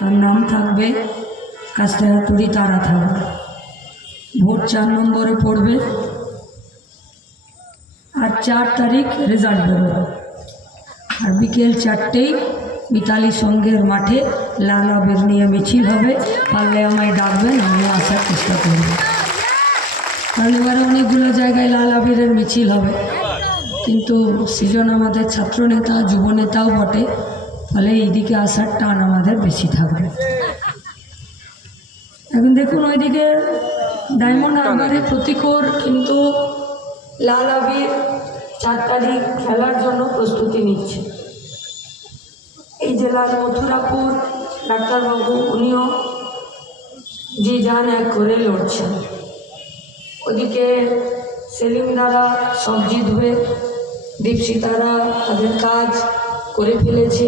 তার নাম থাকবে কাস্তাহাতুড়ি তারা থাকবে ভোট চার নম্বরে পড়বে। আর চার তারিখ রেজাল্ট বেরোবে। আর বিকেল চারটেই মিতালি সঙ্গের মাঠে লাল আবির নিয়ে মিছিল হবে। পারলে আমায় ডাকবেন আমি আসার চেষ্টা করব। কারণ এবারে অনেকগুলো জায়গায় লাল আবিরের মিছিল হবে। কিন্তু সৃজন আমাদের ছাত্রনেতা, যুবনেতাও বটে। ফলে এইদিকে আসার টান আমাদের বেশি থাকবে। এখন দেখুন ওইদিকে ডায়মন্ড হারবারে প্রতিকর, কিন্তু লাল আবির চার খেলার জন্য প্রস্তুতি নিচ্ছে। এই জেলার মথুরাপুর, ডাক্তারবাবু, উনিও যে যান এক করে লড়ছেন। ওদিকে সেলিম দ্বারা সব জিতবে দীপশিতারা, তাদের কাজ করে ফেলেছে।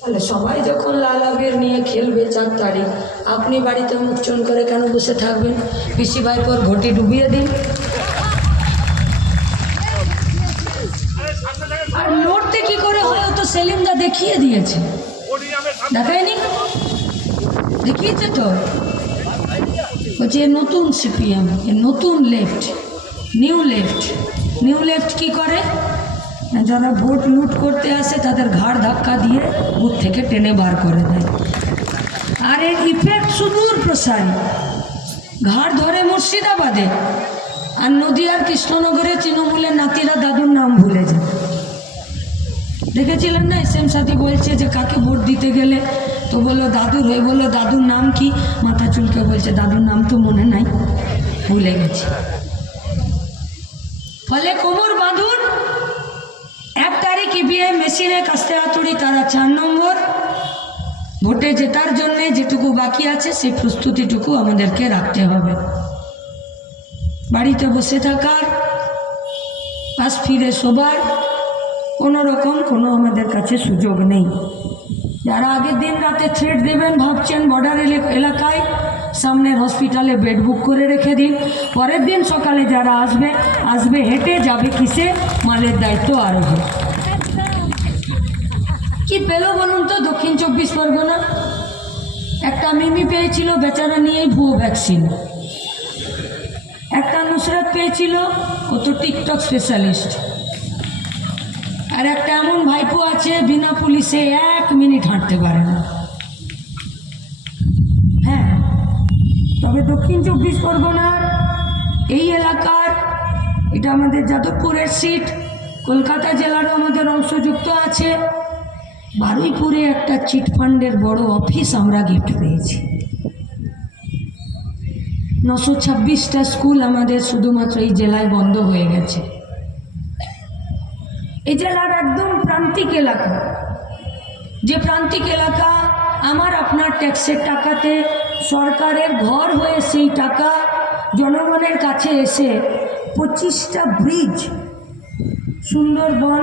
তাহলে সবাই যখন লাল আবির নিয়ে খেলবে চার তারিখ, আপনি বাড়িতে মুখচন করে কেন বসে থাকবেন? পিসি ভাইপোর ঘটি ডুবিয়ে দিন। আর লড়তে কি করে হয় তো সেলিমদা দেখিয়ে দিয়েছে। দেখায়নি? দেখিয়েছে তো। বলছে, এ নতুন সিপিএম, এ নতুন left, new left. New left কি করে? যারা ভোট লুট করতে আসে, তাদের ঘাড় ধাক্কা দিয়ে বুথ থেকে টেনে বার করে দেয়। আর এর ইফেক্ট সুদূর প্রসারী। ঘাড় ধরে মুর্শিদাবাদে। আর নদিয়ার কৃষ্ণনগরে তৃণমূলের নাতিরা দাদুর নাম ভুলে যায়। দেখেছিলেন না, এস এম সাথী বলছে যে, কাকে ভোট দিতে গেলে? তো বলল, দাদুর হয়ে বলল, দাদুর নাম কি? মাথা চুলকে বলছে, দাদুর নাম তো মনে নাই, ভুলে গেছি। ফলে কোমর বাঁধুন এক তারিখ ইভিএম মেশিনে কাস্তে হাতুড়ি তারা চার নম্বর। ভোটে জেতার জন্যে যেটুকু বাকি আছে, সেই প্রস্তুতিটুকু আমাদেরকে রাখতে হবে। বাড়িতে বসে থাকার পাশ ফিরে শোবার, কোনো রকম কোনো আমাদের কাছে সুযোগ নেই। যারা আগের দিন রাতে থ্রেড দেবেন, ভাবছেন বর্ডার এলাকায় সামনের হসপিটালে বেড বুক করে রেখে দিন। পরের দিন সকালে যারা আসবে আসবে, হেঁটে যাবে কিসে? মালের দায়িত্ব আরোহী। কি পেল বলুন তো দক্ষিণ চব্বিশ পরগনা? একটা মিমি পেয়েছিল, বেচারা নিয়েই ভুয়ো ভ্যাকসিন একটা নুসরাত পেয়েছিল, ও তো টিকটক স্পেশালিস্ট আর একটা এমন ভাইপো আছে, বিনা পুলিশে এক মিনিট হাঁটতে পারে না। তবে দক্ষিণ চব্বিশ পরগনার এই এলাকার, এটা আমাদের যাদবপুরের সিট কলকাতা জেলারও আমাদের অংশযুক্ত আছে। বারুইপুরে একটা চিটফান্ডের বড় অফিস আমরা গিফট পেয়েছি। নশো ছাব্বিশটা স্কুল আমাদের শুধুমাত্র এই জেলায় বন্ধ হয়ে গেছে। এই জেলার একদম প্রান্তিক এলাকা। যে প্রান্তিক এলাকা আমার আপনার ট্যাক্সের টাকাতে সরকারের ঘর হয়ে সেই টাকা জনগণের কাছে এসে পঁচিশটা ব্রিজ সুন্দরবন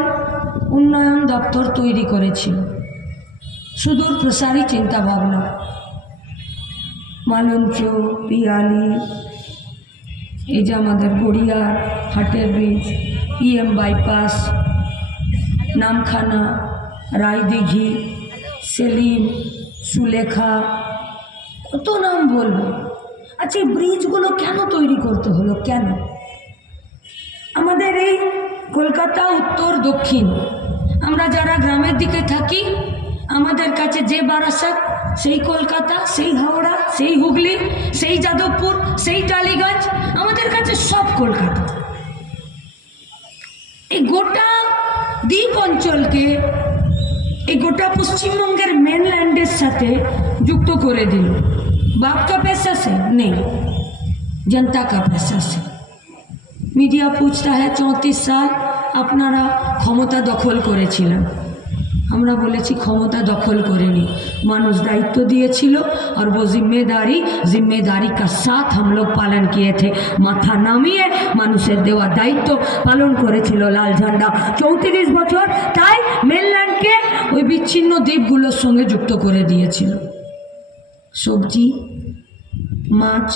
উন্নয়ন দপ্তর তৈরি করেছিল। সুদূর প্রসারী চিন্তাভাবনা। মালঞ্চ, পিয়ালি, এই যে আমাদের গড়িয়া হাটের bridge, EM bypass, Namkhana, Raidighi, Selim Sulekha, কত নাম বলব? আচ্ছা এই ব্রিজগুলো কেন তৈরি করতে হলো? কেন? আমাদের এই কলকাতা, উত্তর, দক্ষিণ, আমরা যারা গ্রামের দিকে থাকি, আমাদের কাছে যে বারাসাত, সেই কলকাতা, সেই হাওড়া, সেই হুগলি, সেই যাদবপুর, সেই টালিগঞ্জ, আমাদের কাছে সব কলকাতা। এই গোটা দ্বীপ অঞ্চলকে এই গোটা পশ্চিমবঙ্গের মেনল্যান্ডের সাথে যুক্ত করে দিল বাপ কা पैसा से नहीं जनता का पैसा से মিডিয়া পুছতা হ্যাঁ চৌত্রিশ সাল আপনারা ক্ষমতা দখল করেছিলেন আমরা বলেছি ক্ষমতা দখল করেনি মানুষ দায়িত্ব দিয়েছিল আর वो जिम्मेदारी जिम्मेदारी का साथ हम लोग পালন किए थे মাথা নামিয়ে মানুষের দেওয়া দায়িত্ব পালন করেছিল লাল ঝান্ডা চৌত্রিশ বছর তাই মেনল্যান্ডকে ওই বিচ্ছিন্ন দ্বীপগুলোর সঙ্গে যুক্ত করে দিয়েছিল সবজি মাছ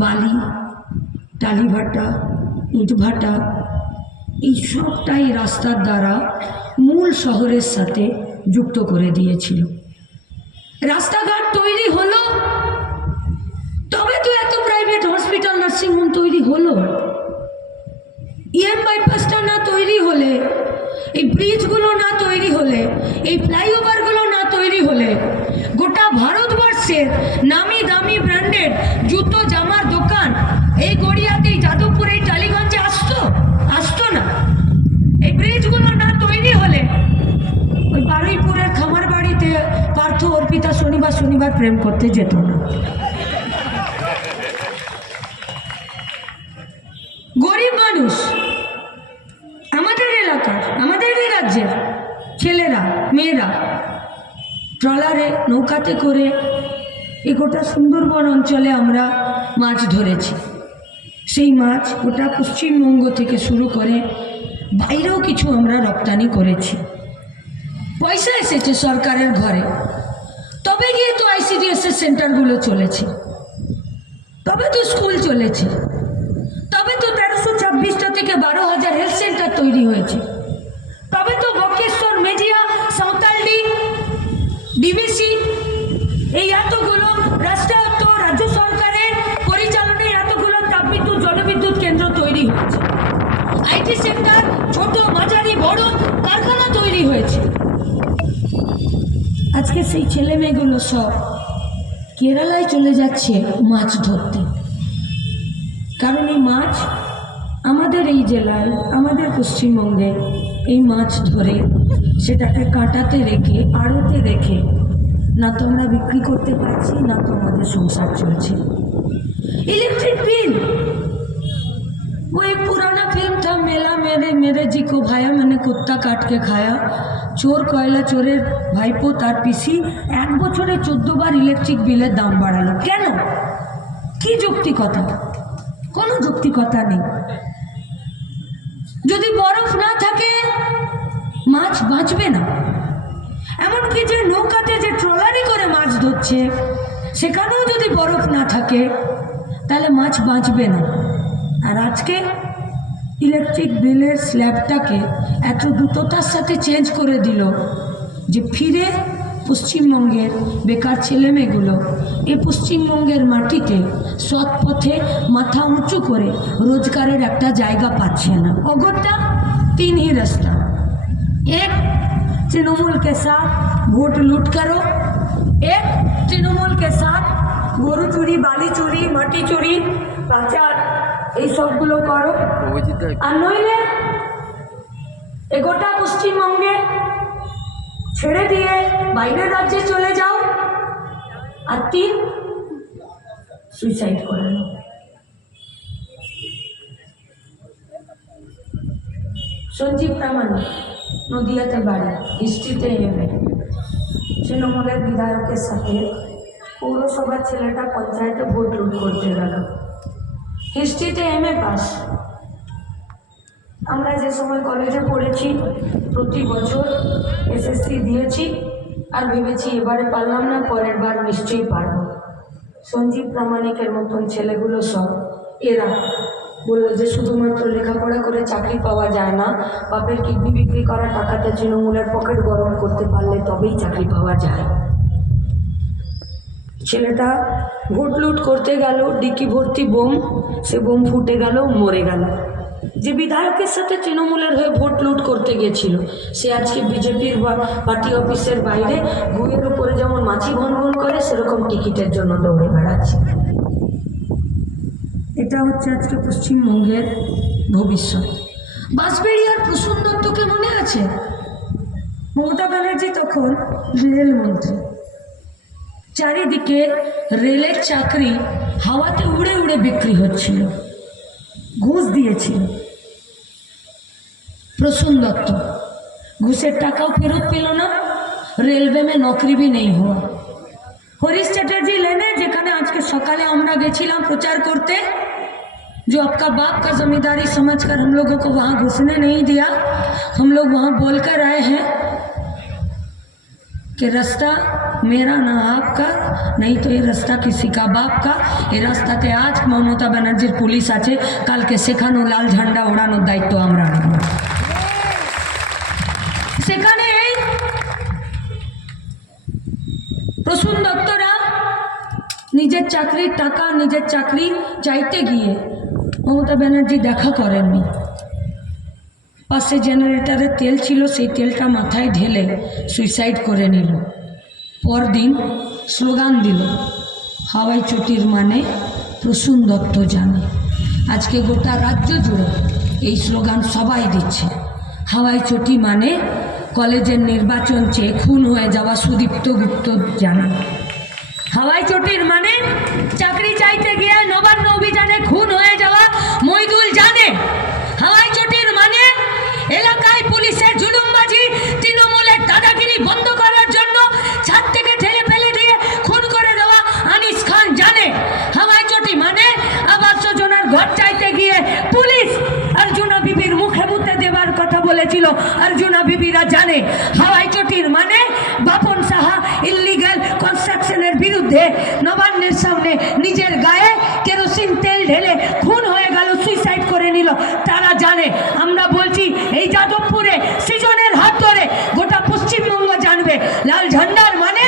বালি টালিভাটা ইটভাটা এই সবটাই রাস্তার দ্বারা মূল শহরের সাথে যুক্ত করে দিয়েছিল। রাস্তাঘাট তৈরি হলো? তবে তো এত প্রাইভেট হসপিটাল নার্সিংহোম তৈরি হলো? ইএম বাইপাসটা না তৈরি হলে, এই ব্রিজগুলো না তৈরি হলে, এই ফ্লাইওভারগুলো না তৈরি হলে, গোটা ভারতবর্ষের নামি দামি ব্র্যান্ডেড জুতো জামার দোকান এই গড়িয়াতে, এই যাদবপুরে এই টালিগঞ্জে আসতো আসতো না এই ব্রিজগুলো না তৈরি হলে ওই বারুইপুরের খামার বাড়িতে পার্থ অর্পিতা শনিবার শনিবার প্রেম করতে যেত না। গরিব মানুষ, আমাদের এলাকার আমাদের এই রাজ্যের ছেলেরা, মেয়েরা, ট্রলারে, নৌকাতে করে এ গোটা সুন্দরবন অঞ্চলে আমরা মাছ ধরেছি। সেই মাছ গোটা পশ্চিমবঙ্গ থেকে শুরু করে বাইরেও কিছু আমরা রপ্তানি করেছি। পয়সা এসেছে সরকারের ঘরে। গিয়ে সেন্টারগুলো চলেছে। তবে তো স্কুল চলেছে। তবে তো তেরোশো ছাব্বিশটা থেকে বারো হাজার হেলথ সেন্টার তৈরি হয়েছে। তবে তো বক্রেশ্বর, মেজিয়া সাঁওতালডি ডিবিসি এই এতগুলো রাষ্ট্রায়ত্ত রাজ্য সরকারের পরিচালনায় এতগুলো তাপবিদ্যুৎ, জলবিদ্যুৎ কেন্দ্র তৈরি হয়েছে। আইটি সেন্টার, ছোট, মাঝারি, বড় কারখানা তৈরি হয়েছে। আজকে সেই ছেলে মেয়েগুলো সব কেরালায় চলে যাচ্ছে মাছ ধরতে। কারণ এই মাছ আমাদের এই জেলায়, আমাদের পশ্চিমবঙ্গে এই মাছ ধরে, সেটাকে কাটাতে রেখে, আড়তে রেখে না তো আমরা বিক্রি করতে পারছি, না তো আমাদের সংসার চলছে। Electric bill! ওই পুরানা ফিল্ম मेरे मेरे जी को भाया मैंने कुत्ता काट के खाया চোর কয়লা চোরের ভাইপো তার পিসি এক বছরে চোদ্দবার ইলেকট্রিক বিলের দাম বাড়ালো কেন কি যৌক্তিকতা কোনো যৌক্তিকতা নেই যদি বরফ না থাকে মাছ বাঁচবে না এমনকি যে নৌকাতে যে ট্রলারি করে মাছ ধরছে সেখানেও যদি বরফ না থাকে তাহলে মাছ বাঁচবে না আর আজকে ইলেকট্রিক বিলের স্ল্যাবটাকে এত দ্রুততার সাথে চেঞ্জ করে দিল যে ফিরে পশ্চিমবঙ্গের বেকার ছেলেমেয়েগুলো এ পশ্চিমবঙ্গের মাটিতে সৎ পথে মাথা উঁচু করে রোজগারের একটা জায়গা পাচ্ছে না। অগরটা তিন রাস্তা। এক তৃণমূল কে সাথ ভোট লুট করো। এক তৃণমূল কে সাথ গরু চুরি, বালি চুরি, মাটি চুরি পাচার এই সবগুলো করো। আর নইলে এ গোটা পশ্চিমবঙ্গে ছেড়ে দিয়ে বাইরের রাজ্যে চলে যাও আর তিন সুইসাইড করে নাও। সঞ্জীব প্রামাণিক নদিয়াতে বাড়ি হিস্ট্রিতে এমএ তৃণমূলের বিধায়কের সাথে পৌরসভার ছেলেটা পঞ্চায়েতে ভোট লুট করতে গেল। হিস্ট্রিতে এম এ পাস আমরা যে সময় কলেজে পড়েছি, প্রতি বছর এসএসসি দিয়েছি আর ভেবেছি এবারে পারলাম না, পরের বার নিশ্চয়ই পারব। সঞ্জীব প্রামাণিকের মতন ছেলেগুলো সব এরা বলল যে শুধুমাত্র লেখাপড়া করে চাকরি পাওয়া যায় না, বাপের কিডনি বিক্রি করা টাকাতে তৃণমূলের পকেট গরম করতে পারলে তবেই চাকরি পাওয়া যায়। ছেলেটা ভোট লুট করতে গেল, ডিকি ভর্তি বোম, সে বোম ফুটে গেল, মরে গেল। যে বিধায়কের সাথে তৃণমূলের হয়ে ভোট লুট করতে গেছিল, সে আজকে বিজেপির পার্টি অফিসের বাইরে গুয়ের উপরে যেমন মাছি ভন ভন করে, সেরকম টিকিটের জন্য দৌড়ে বেড়াচ্ছে। এটা হচ্ছে আজকে পশ্চিমবঙ্গের ভবিষ্যৎ। বাঁশবেড়িয়ার প্রসূন দত্তকে মনে আছে? মমতা ব্যানার্জি তখন রেলমন্ত্রী। চারিদিকে রেলের চাকরি হাওয়াতে উড়ে উড়ে বিক্রি হচ্ছিল ঘুষ দিয়েছিল প্রসূন দত্ত ঘুষের টাকাও ফেরত পেল না রেলওয়ে মে নকরি भी নেই हुआ হরিশ চ্যাটার্জি লেনে যেখানে আজকে সকালে আমরা গেছিলাম প্রচার করতে जो आपका बाप का जिम्मेदारी समझकर हम लोगों को वहाँ घुसने नहीं दिया हम लोग वहाँ बोल कर आए हैं कि रास्ता मेरा ना आपका नहीं तो ये रास्ता किसी का बाप का এই রাস্তাতে আজ মমতা ব্যানার্জির পুলিশ আছে কালকে শেখানো লাল ঝান্ডা ওড়ানোর দায়িত্ব আমরা নেব সেখানে প্রসূন দত্তরা নিজের চাকরির টাকা নিজের চাকরি চাইতে গিয়ে মমতা ব্যানার্জি দেখা করেননি পাশে জেনারেটারের তেল ছিল, সেই তেলটা মাথায় ঢেলে সুইসাইড করে নিল। পরদিন স্লোগান দিল, হাওয়াই চটির মানে প্রসূন দত্ত জানে। আজকে গোটা রাজ্য জুড়ে এই স্লোগান সবাই দিচ্ছে, হাওয়াই চটি মানে কলেজের নির্বাচন চেয়ে খুন হয়ে যাওয়া সুদীপ্ত গুপ্ত জানা। হাওয়াই চটির মানে চাকরি চাইতে গিয়ে নবান্ন অভিযানে খুন হয়ে যাওয়া মইদুল জানে হাওয়াই চটির মানে এলাকায় পুলিশের জুলুমবাজি দাদাগিরি বন্ধ করার জন্য ছাদ থেকে ঠেলে ফেলে দিয়ে খুন করে দেওয়া আনিস খান জানে। হাওয়াই চটি মানে আবাস যোজনার ঘর চাইতে গিয়ে পুলিশ। অর্জুনা বিবির মুখে মুখে দেবার কথা বলেছিল। অর্জুনা বিবিরা জানে, হাওয়াই চটির মানে বাপন সাহা ইল্লিগাল কনস্ট্রাকশনের বিরুদ্ধে নবান্নের সামনে নিজের গায়ে কেরোসিন তেল ঢেলে খুন হয়ে গেল সুইসাইড করে নিল। তারা জানে, আমরা বলছি, এই যাদবপুরে সৃজনের হাত ধরে গোটা পশ্চিমবঙ্গ জানবে লাল ঝান্ডার মানে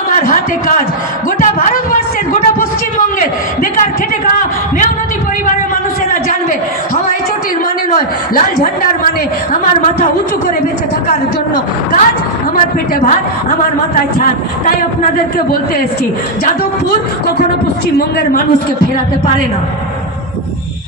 আমার হাতে কাজ। গোটা ভারতবর্ষের, গোটা পশ্চিমবঙ্গের বেকার খেটে খাওয়া মেয়নতি পরিবারের মানুষেরা জানবে, হাওয়াই চটির মানে নয়, লাল ঝান্ডার মানে আমার মাথা উঁচু করে বেঁচে থাকার জন্য কাজ, আমার পেটে ভাত, আমার মাথায় ছাদ। তাই আপনাদেরকে বলতে এসছি, যাদবপুর কখনো পশ্চিমবঙ্গের মানুষকে ফেরাতে পারে না।